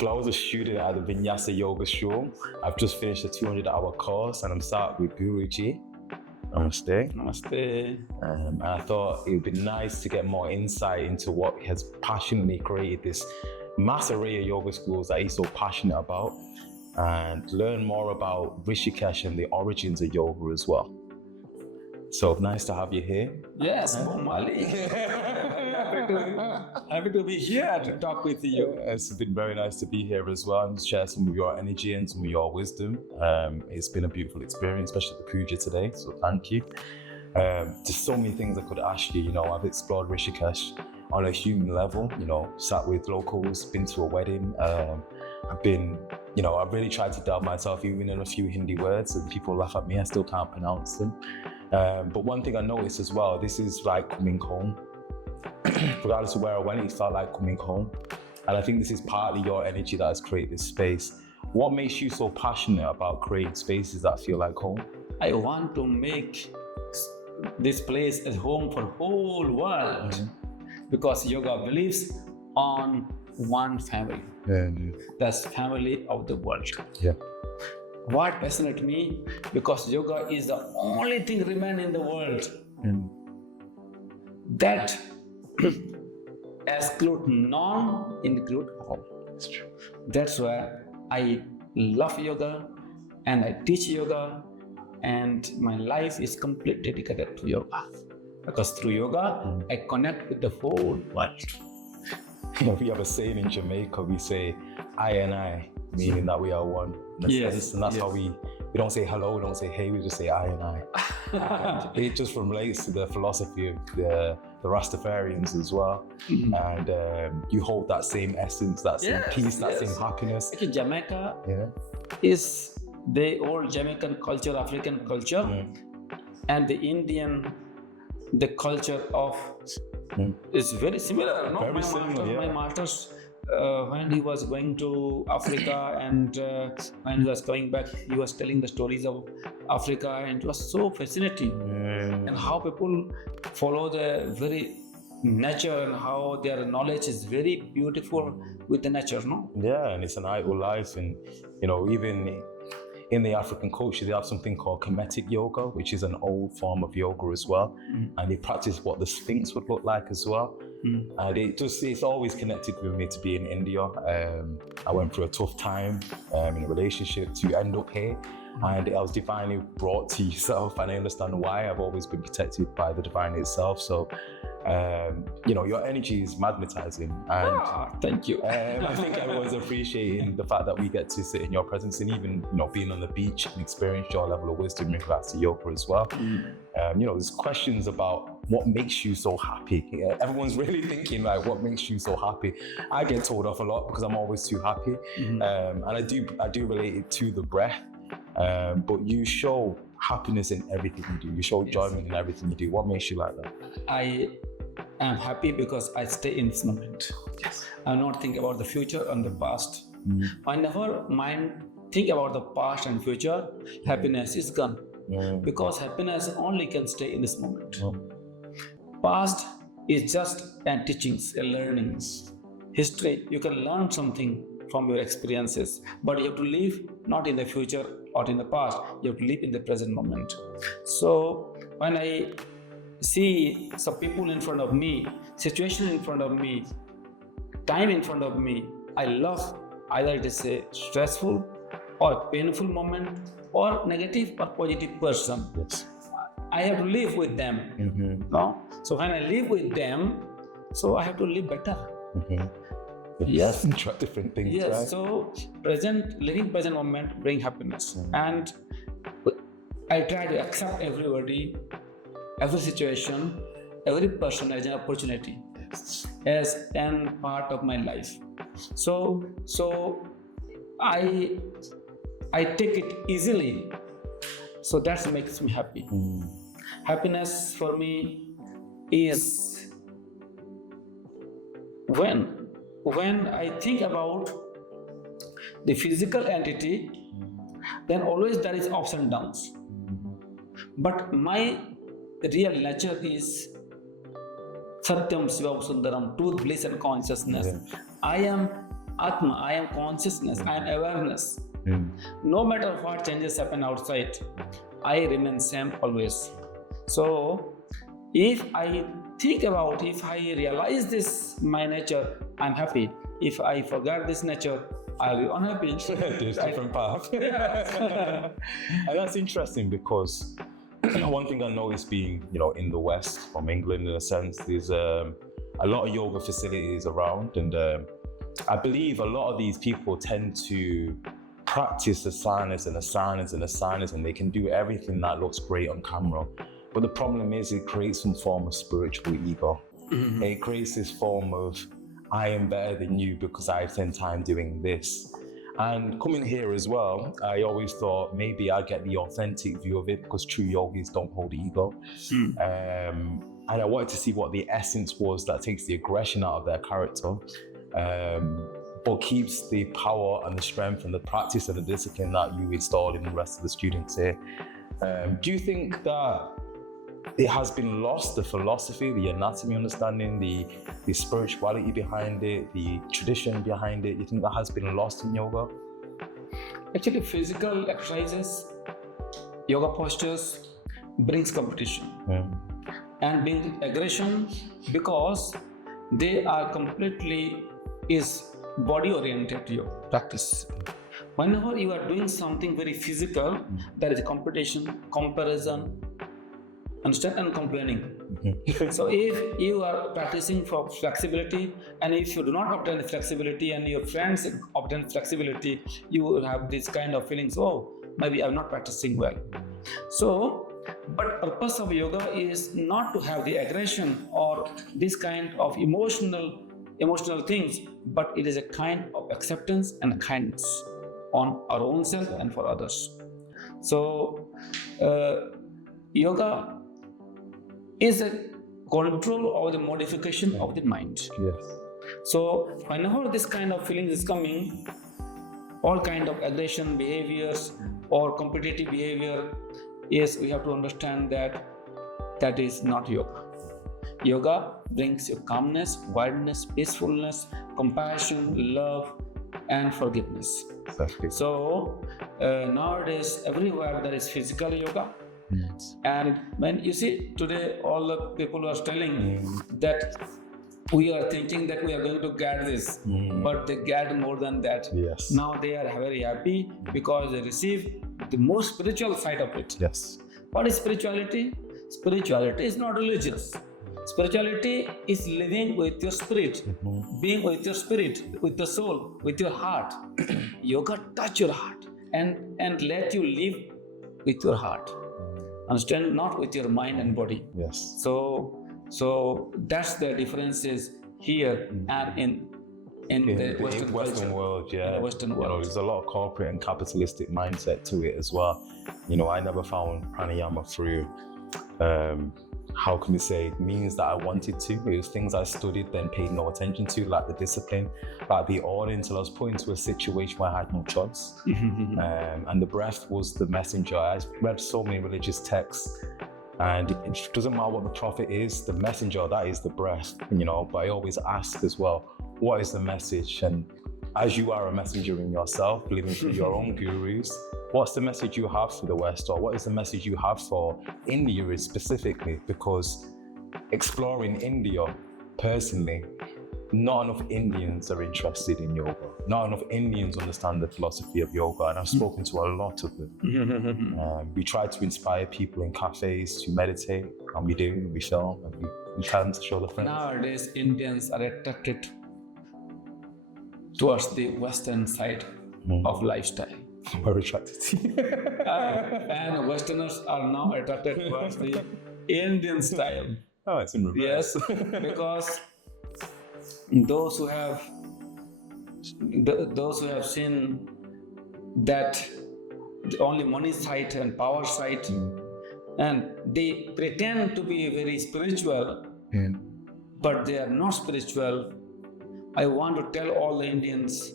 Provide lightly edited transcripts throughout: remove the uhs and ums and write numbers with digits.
I was a student at the Vinyasa Yoga School. I've just finished a 200-hour course and I'm starting with Guruji. Namaste. Namaste. And I thought it would be nice to get more insight into what has passionately created this mass array of yoga schools that he's so passionate about, and learn more about Rishikesh and the origins of yoga as well. So nice to have you here. Yes, Mali. Happy to be here to talk with you. It's been very nice to be here as well and share some of your energy and some of your wisdom. It's been a beautiful experience, especially the puja today, so thank you. There's so many things I could ask you. I've explored Rishikesh on a human level, sat with locals, been to a wedding. I've really tried to delve myself even in a few Hindi words, and people laugh at me, I still can't pronounce them. But one thing I noticed as well, this is like coming home. Regardless of where I went, it felt like coming home. And I think this is partly your energy that has created this space. What makes you so passionate about creating spaces that feel like home? I want to make this place a home for whole world, because yoga believes on one family. That's family of the world. Yeah. What fascinates me, because yoga is the only thing remain in the world that exclude none, include all. That's true. That's why I love yoga and I teach yoga, and my life is completely dedicated to yoga, because through yoga I connect with the whole world. We have a saying in Jamaica, we say I and I, meaning that we are one. Yes. And that's how we don't say hello, we don't say hey, we just say I and I. It just relates to the philosophy of the Rastafarians as well. And you hold that same essence, that same peace, that same happiness. Actually, Jamaica is the old Jamaican culture, African culture, and the Indian, the culture of is very similar. No? Very similar, my master's, when he was going to Africa and when he was coming back, he was telling the stories of Africa, and it was so fascinating. And how people follow the very nature and how their knowledge is very beautiful with the nature, no? Yeah, and it's an idle life. And, even in the African culture, they have something called Kemetic yoga, which is an old form of yoga as well. And they practice what the Sphinx would look like as well. And it's always connected with me to be in India. I went through a tough time in a relationship to end up here. And I was divinely brought to yourself, and I understand why. I've always been protected by the divine itself. So, your energy is magnetizing. And thank you. I think everyone's appreciating the fact that we get to sit in your presence, and even being on the beach and experience your level of wisdom in regards to yoga as well. There's questions about what makes you so happy. Everyone's really thinking like, what makes you so happy? I get told off a lot because I'm always too happy, and I do relate it to the breath. But you show happiness in everything you do. You show enjoyment in everything you do. What makes you like that? I am happy because I stay in this moment. Yes. I not think about the future and the past. I never mind think about the past and future. Happiness is gone, because happiness only can stay in this moment. Past is just a teachings, a learnings. History, you can learn something from your experiences, but you have to live not in the future or in the past. You have to live in the present moment. So when I see some people in front of me, situation in front of me, time in front of me, I love either it is a stressful or painful moment or negative or positive person. Yes. I have to live with them. No? So when I live with them, so I have to live better. Yes. Different things. Yes. Right? So living present moment bring happiness, and I try to accept everybody, every situation, every person as an opportunity, as an part of my life. So I take it easily. So that makes me happy. Happiness for me is when I think about the physical entity, then always there is ups and downs. But my real nature is Satyam Shivam Sundaram, truth, bliss and consciousness. I Atma, I am consciousness, I am awareness. No matter what changes happen outside, I remain same always. So if I think about, if I realize this, my nature, I'm happy. If I forget this nature, I'll be unhappy. There's different paths. And that's interesting because one thing I noticed being, in the West, from England in a sense, there's a lot of yoga facilities around, and I believe a lot of these people tend to practice asanas and asanas and asanas, and they can do everything that looks great on camera. But the problem is it creates some form of spiritual ego. It creates this form of, I am better than you because I spend time doing this. And coming here as well, I always thought maybe I'd get the authentic view of it because true yogis don't hold ego. And I wanted to see what the essence was that takes the aggression out of their character, but keeps the power and the strength and the practice and the discipline that you install in the rest of the students here. Do you think that it has been lost, the philosophy, the anatomy understanding, the spirituality behind it, the tradition behind it? You think that has been lost in yoga? Actually, physical exercises, yoga postures brings competition and brings aggression because they are completely body oriented yoga practice. Whenever you are doing something very physical, there is a competition, comparison, understand, and complaining. So if you are practicing for flexibility, and if you do not obtain flexibility and your friends obtain flexibility, you will have this kind of feelings, oh, maybe I'm not practicing well. So, but purpose of yoga is not to have the aggression or this kind of emotional things, but it is a kind of acceptance and kindness on our own self and for others. So, yoga is a control or the modification of the mind. Yes. So whenever this kind of feeling is coming, all kind of aggression behaviors or competitive behavior, yes, we have to understand that is not yoga. Yoga brings you calmness, wideness, peacefulness, compassion, love, and forgiveness. Exactly. So nowadays everywhere there is physical yoga. And when you see today, all the people are telling that we are thinking that we are going to get this, but they get more than that. Yes. Now they are very happy because they receive the more spiritual side of it. Yes. What is spirituality? Spirituality is not religious. Spirituality is living with your spirit, being with your spirit, with the soul, with your heart. Yoga touch your heart and let you live with your heart. Understand, not with your mind and body. Yes. So that's the differences here and in the Western world, yeah. In the Western world. There's a lot of corporate and capitalistic mindset to it as well. I never found pranayama through how can we say, means that I wanted to. It was things I studied then paid no attention to, like the discipline, like the order, until I was put into a situation where I had no choice. And the breath was the messenger. I read so many religious texts, and it doesn't matter what the prophet is, the messenger, that is the breath, but I always ask as well, what is the message? And as you are a messenger in yourself, living through your own gurus, what's the message you have for the West, or what is the message you have for India specifically? Because exploring India personally, not enough Indians are interested in yoga. Not enough Indians understand the philosophy of yoga, and I've spoken to a lot of them. We try to inspire people in cafes to meditate, and we do, we film, and we try to show the friends. Nowadays, Indians are attracted towards the Western side of lifestyle. Very attracted. And Westerners are now attracted towards the Indian style. Oh, it's in reverse. Yes, because those who have seen that only money side and power side, and they pretend to be very spiritual, but they are not spiritual. I want to tell all the Indians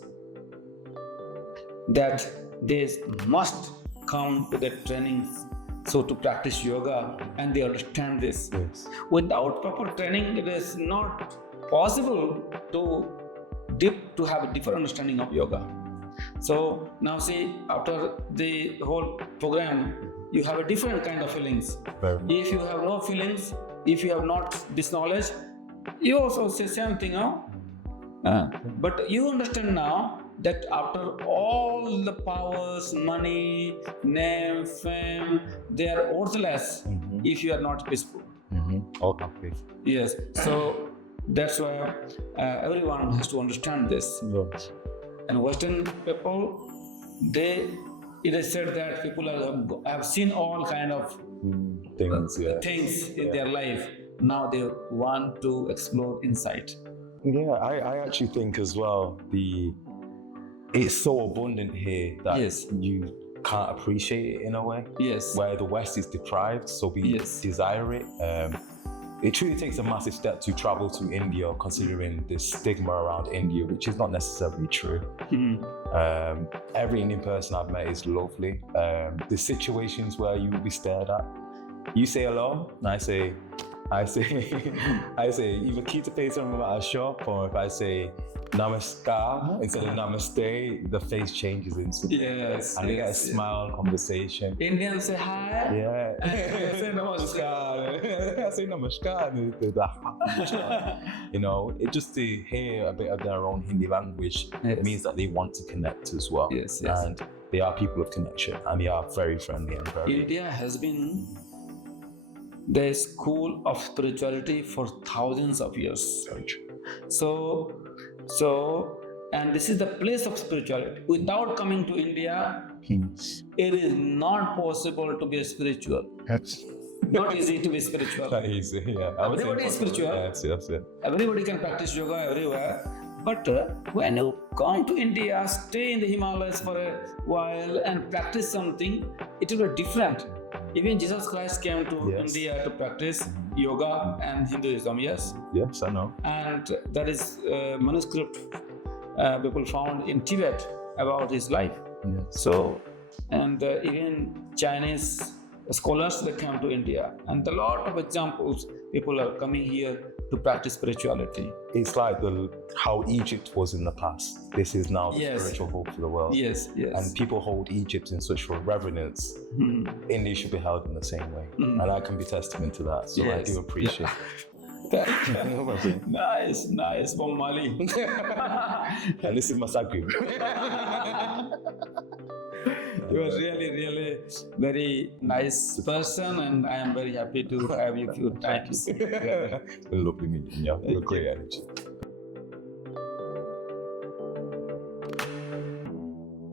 that they must come to the trainings, so to practice yoga, and they understand this. Yes. Without proper training, it is not possible to to have a deeper understanding of yoga. So now see, after the whole program, you have a different kind of feelings. If you have no feelings, if you have not this knowledge, you also say same thing, no? But you understand now that after all the powers, money, name, fame, they are worthless if you are not peaceful. Okay. Yes. So that's why everyone has to understand this. Yes. And Western people, it is said that people have seen all kind of things in their life. Now they want to explore inside. Yeah, I actually think as well, it's so abundant here that you can't appreciate it in a way. Yes. Where the West is deprived, so we desire it. It truly takes a massive step to travel to India, considering the stigma around India, which is not necessarily true. Every Indian person I've met is lovely. The situations where you will be stared at, you say hello, and I say either kita paysan at a shop, or if I say namaskar instead of namaste, the face changes instantly. Yes. And they get a smile, conversation. Indians say hi. Yeah. I say namaskar. I say namaskar. And they do that. You know, it just to hear a bit of their own Hindi language means that they want to connect as well. Yes. And they are people of connection, and they are very friendly and very. India has been the school of spirituality for thousands of years. So, and this is the place of spirituality. Without coming to India, it is not possible to be spiritual. Not easy to be spiritual. Not easy, yeah. Everybody is spiritual. Yes. Everybody can practice yoga everywhere. But when you come to India, stay in the Himalayas for a while and practice something, it will be different. Even Jesus Christ came to India to practice yoga and Hinduism, yes? Yes, I know. And there is a manuscript people found in Tibet about his life. Yes. So, and even Chinese scholars, they came to India. And a lot of examples, people are coming here to practice spirituality. It's like how Egypt was in the past. This is now the spiritual hub for the world. Yes. And people hold Egypt in such reverence. India should be held in the same way. And I can be testament to that. So I do appreciate it. Nice, Bon Mali. And this is Masaki. You are really very nice person, and I am very happy to have you. Thank you. Lovely meeting you. You're great energy.